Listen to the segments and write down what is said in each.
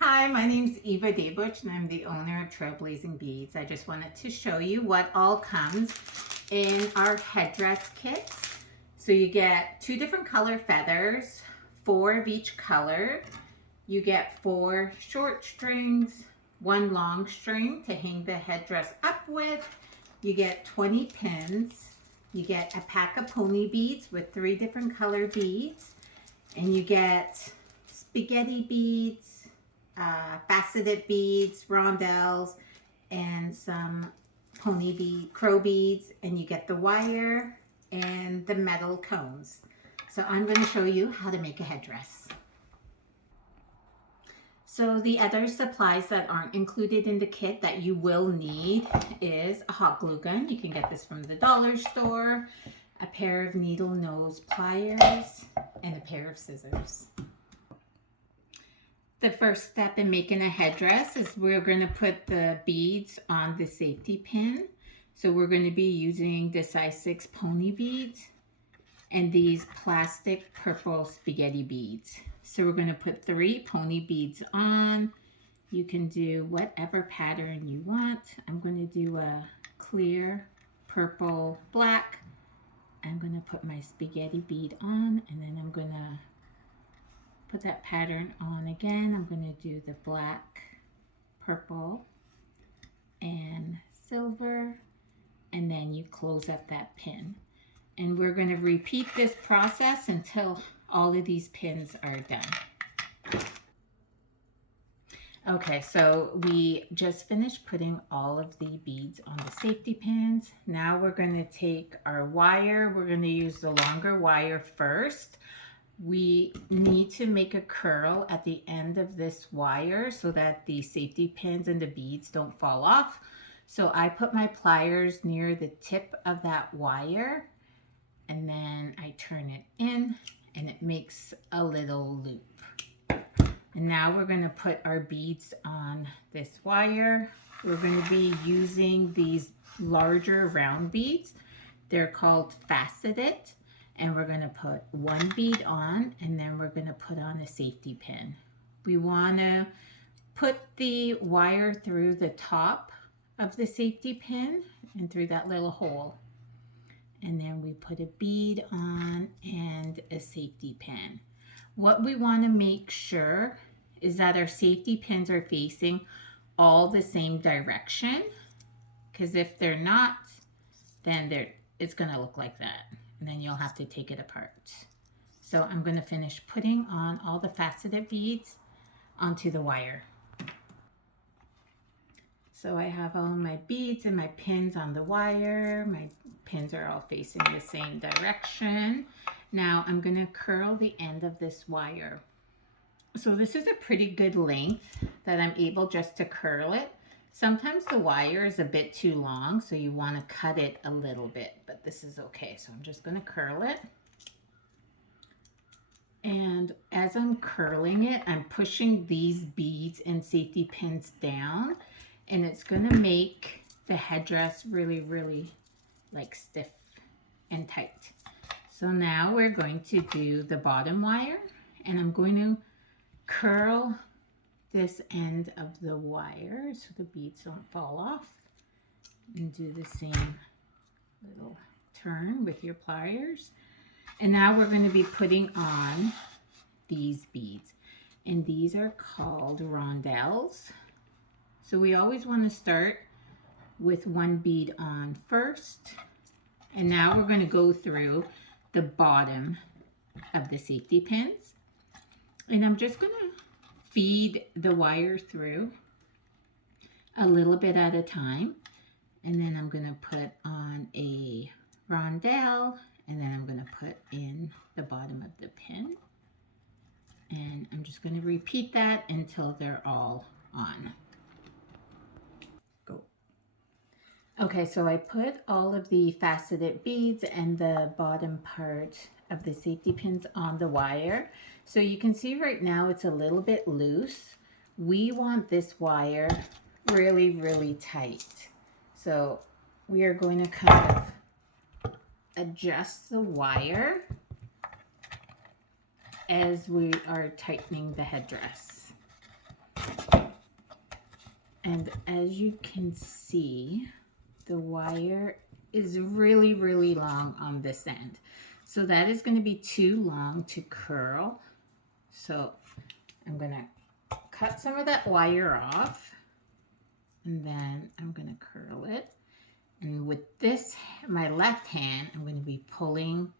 Hi, my name's Eva Daybuch and I'm the owner of Trailblazing Beads. I just wanted to show you what all comes in our headdress kits. So you get 2 different color feathers, 4 of each color. You get 4 short strings, 1 long string to hang the headdress up with. You get 20 pins. You get a pack of pony beads with 3 different color beads. And you get spaghetti beads, faceted beads, rondelles, and some crow beads, and you get the wire and the metal cones. So I'm going to show you how to make a headdress. So the other supplies that aren't included in the kit that you will need is a hot glue gun. You can get this from the dollar store, a pair of needle nose pliers, and a pair of scissors. The first step in making a headdress is we're going to put the beads on the safety pin. So we're going to be using the size 6 pony beads and these plastic purple spaghetti beads. So we're going to put 3 pony beads on. You can do whatever pattern you want. I'm going to do a clear, purple, black. I'm going to put my spaghetti bead on, and then I'm going to put that pattern on again. I'm going to do the black, purple, and silver, and then you close up that pin. And we're going to repeat this process until all of these pins are done. Okay, so we just finished putting all of the beads on the safety pins. Now we're going to take our wire. We're going to use the longer wire first. We need to make a curl at the end of this wire so that the safety pins and the beads don't fall off. So I put my pliers near the tip of that wire, and then I turn it in and it makes a little loop. And now we're going to put our beads on this wire. We're going to be using these larger round beads. They're called faceted. And we're going to put 1 bead on, and then we're going to put on a safety pin. We want to put the wire through the top of the safety pin and through that little hole. And then we put a bead on and a safety pin. What we want to make sure is that our safety pins are facing all the same direction, because if they're not, then it's going to look like that. And then you'll have to take it apart. So I'm going to finish putting on all the faceted beads onto the wire. So I have all my beads and my pins on the wire. My pins are all facing the same direction. Now I'm going to curl the end of this wire. So this is a pretty good length that I'm able just to curl it. Sometimes the wire is a bit too long, so you want to cut it a little bit, but this is okay. So I'm just going to curl it. And as I'm curling it, I'm pushing these beads and safety pins down, and it's going to make the headdress really, really like stiff and tight. So now we're going to do the bottom wire, and I'm going to curl this end of the wire so the beads don't fall off, and do the same little turn with your pliers. And now we're going to be putting on these beads, and these are called rondelles. So we always want to start with 1 bead on first, and now we're going to go through the bottom of the safety pins, and I'm just going to feed the wire through a little bit at a time, and then I'm going to put on a rondelle, and then I'm going to put in the bottom of the pin, and I'm just going to repeat that until they're all on. Go. Okay, so I put all of the faceted beads and the bottom part of the safety pins on the wire. So you can see right now it's a little bit loose. We want this wire really, really tight. So we are going to kind of adjust the wire as we are tightening the headdress. And as you can see, the wire is really, really long on this end. So that is going to be too long to curl. So I'm going to cut some of that wire off, and then I'm going to curl it. And with this, my left hand, I'm going to be pulling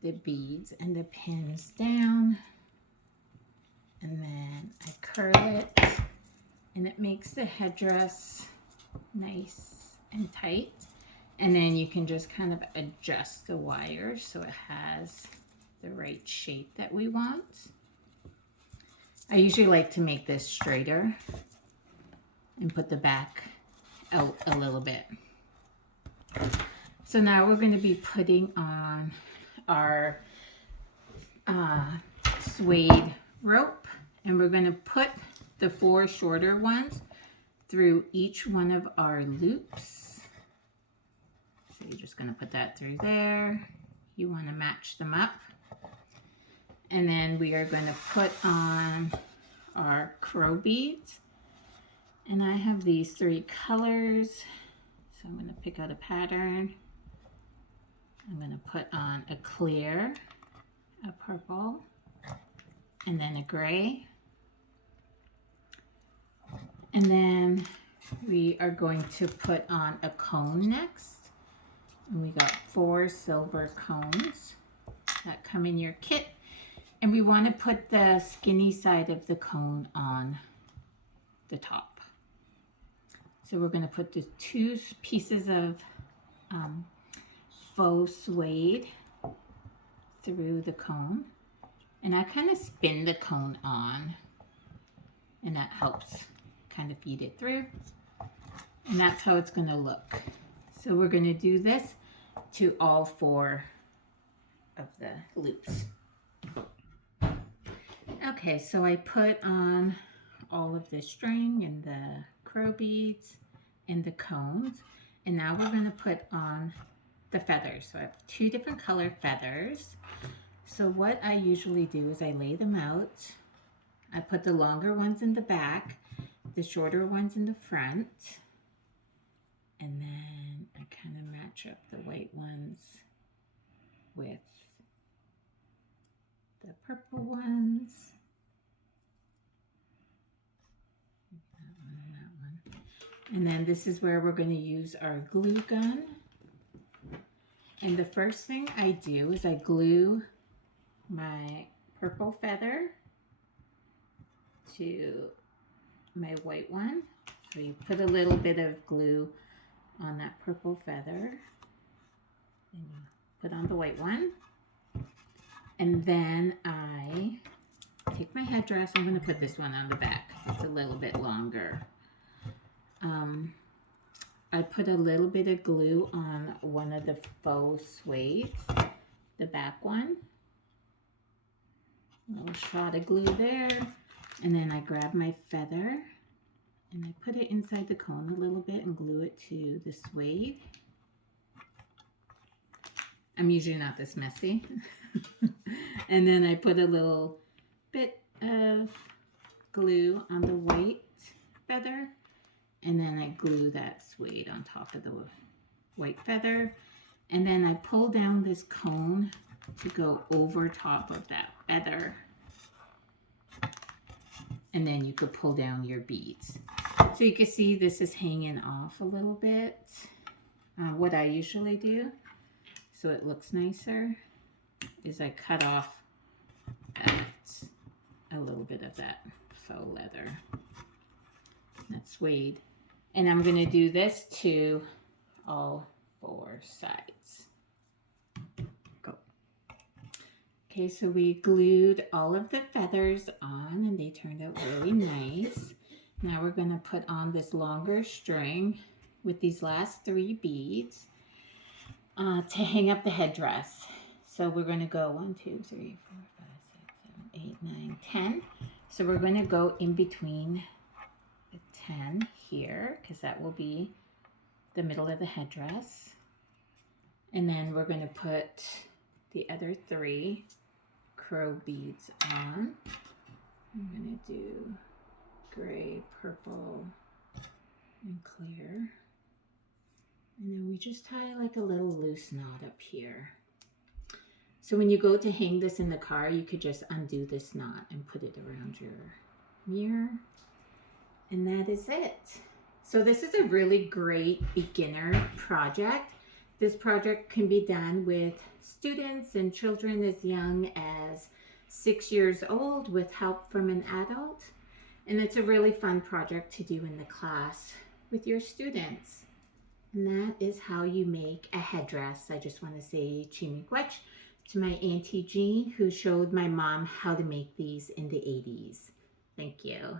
the beads and the pins down, and then I curl it, and it makes the headdress nice and tight. And then you can just kind of adjust the wire so it has the right shape that we want. I usually like to make this straighter and put the back out a little bit. So now we're going to be putting on our suede rope, and we're going to put the 4 shorter ones through each one of our loops. So you're just going to put that through there. You want to match them up. And then we are going to put on our crow beads. And I have these 3 colors. So I'm going to pick out a pattern. I'm going to put on a clear, a purple, and then a gray. And then we are going to put on a cone next. And we got 4 silver cones that come in your kit. And we want to put the skinny side of the cone on the top. So we're going to put the 2 pieces of faux suede through the cone. And I kind of spin the cone on, and that helps kind of feed it through. And that's how it's going to look. So we're going to do this to all 4 of the loops. Okay, so I put on all of the string and the crow beads and the cones. And now we're going to put on the feathers. So I have 2 different color feathers. So what I usually do is I lay them out. I put the longer ones in the back, the shorter ones in the front. And then I kind of match up the white ones with the purple ones. That one and that one. And then this is where we're going to use our glue gun. And the first thing I do is I glue my purple feather to my white one. So you put a little bit of glue on that purple feather, and you put on the white one, and then I take my headdress. I'm going to put this one on the back because it's a little bit longer. I put a little bit of glue on one of the faux suede, the back one. A little shot of glue there, and then I grab my feather and I put it inside the cone a little bit and glue it to the suede. I'm usually not this messy. And then I put a little bit of glue on the white feather, and then I glue that suede on top of the white feather. And then I pull down this cone to go over top of that feather. And then you could pull down your beads. So you can see this is hanging off a little bit. What I usually do, so it looks nicer, is I cut off a little bit of that faux leather, that suede. And I'm going to do this to all 4 sides. Go. Okay, so we glued all of the feathers on and they turned out really nice. Now we're going to put on this longer string with these last 3 beads to hang up the headdress. So we're going to go 1, 2, 3, 4, 5, 6, 7, 8, 9, 10. So we're going to go in between the 10 here because that will be the middle of the headdress. And then we're going to put the other 3 crow beads on. I'm going to do gray, purple, and clear. And then we just tie like a little loose knot up here. So when you go to hang this in the car, you could just undo this knot and put it around your mirror. And that is it. So this is a really great beginner project. This project can be done with students and children as young as 6 years old with help from an adult. And it's a really fun project to do in the class with your students. And that is how you make a headdress. I just want to say chimiigwech to my Auntie Jean, who showed my mom how to make these in the 80s. Thank you.